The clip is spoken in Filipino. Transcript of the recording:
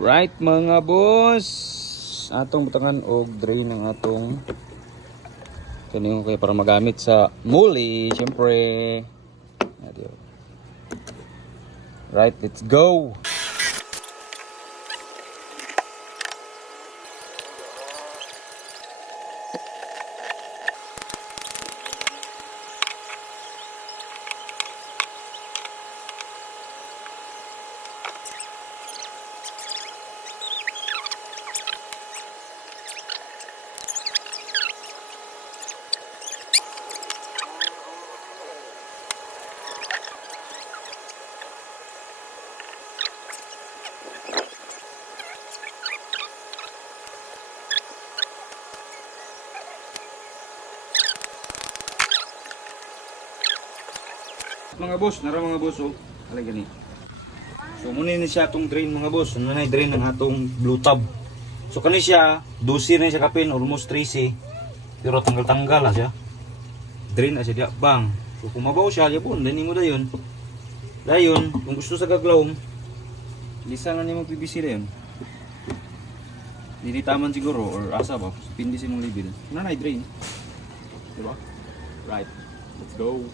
Right mga boss, atong butangan og drain ng atong kanino kay para magamit sa muli, syempre. Right, let's go. Mga boss, nara mga boss oh. Alay gani. So muna ni siya atong drain mga boss. Ano na drain ng atong blue tub. So kani siya, 12 na siya kapin, almost 13. Pero tanggal-tanggal na siya. Drain na siya diya bang. So kung mabaw siya, yapon, dani mo dayon. Dayon, kung gusto sa gaglawom, lisan na nimo PVC dayon. Dili taman siguro or asa ba, pindi si mong level. Ano na drain. Diba? Right. Let's go.